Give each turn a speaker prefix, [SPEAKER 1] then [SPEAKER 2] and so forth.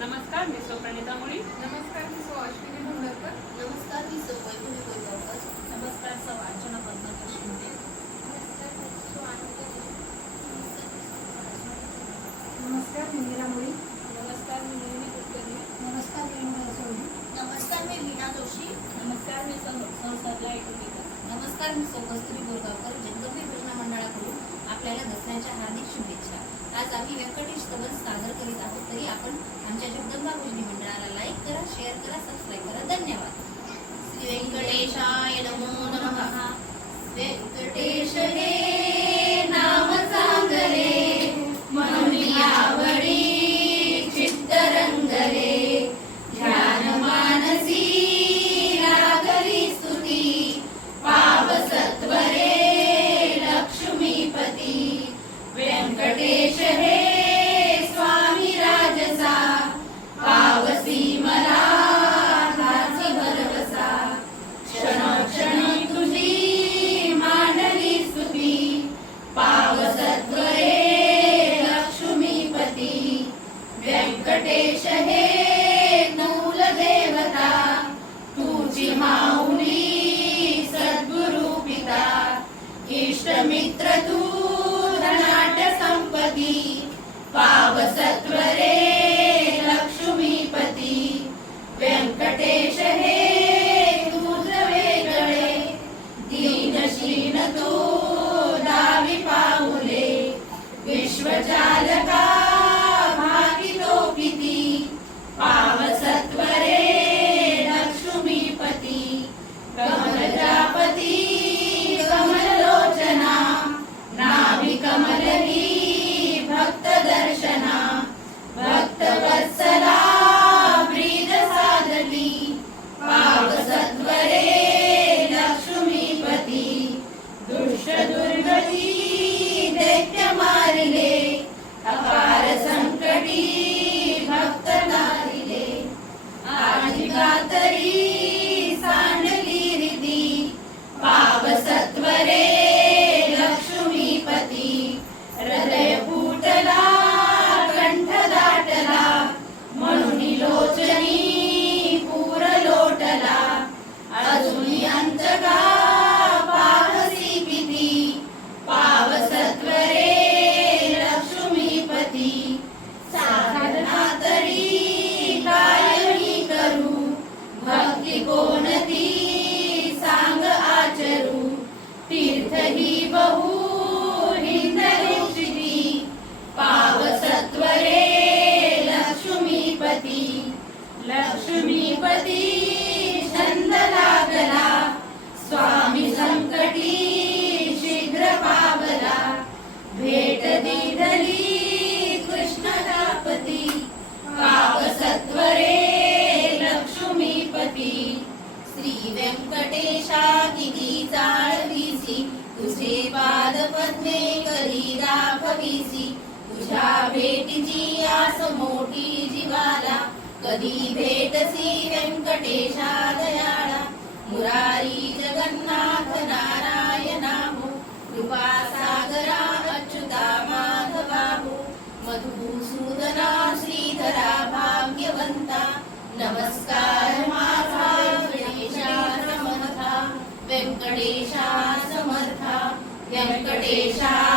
[SPEAKER 1] नमस्कार मी सौ प्रणिता मुळी
[SPEAKER 2] नमस्कार मी सौ अश्विनी भंडारकर
[SPEAKER 3] नमस्कार मी सौ वैभवी गोगावकर
[SPEAKER 4] नमस्कार सौ अर्चना पद्माकर शिंदे
[SPEAKER 2] नमस्कार मी मीरा मुळी
[SPEAKER 4] नमस्कार मी मोहिनी कुलकर्णी
[SPEAKER 3] नमस्कार मी उमा चौधरी नमस्कार मी मीना जोशी
[SPEAKER 4] नमस्कार मी सौ- संसदला ऐकून
[SPEAKER 3] नमस्कार मी सौ कस्तुरी गोगावकर जगदंबे भजना मंडळाकडून आपल्याला दसऱ्याच्या हार्दिक शुभेच्छा आज आम्ही व्यंकटेश स्तवन आमच्या जगदंबा भजनी मंडळाला लाईक करा शेअर करा सबस्क्राईब करा. धन्यवाद. श्री व्यंकटेशाय नमो व्यंकटेश हे नूल देवता तुझी माऊली सद्गुरु पिता इष्ट मित्र तू धनाट्य संपती. पावसत्वरे पावसत्वरे लक्ष्मीपती छंद लागला स्वामी संकटी शीघ्र पावला. भेट दिधली कृष्ण दापती पावसत्वरे लक्ष्मीपती श्री व्यंकटेशा किती चाळवीसी तुझे पाद पद्मे करी दाखवीसी. तुझ्या भेटीची आस मोठी जीवाला कधी भेटसी व्यंकटेशा दयाळा मुरारी जगन्नाथ नारायणा कृपा सागरा अच्युता माधवा मधुसूदना श्रीधरा भाग्यवंता. नमस्कार माझा गणेशा समर्था व्यंकटेशा समर्था व्यंकटेशा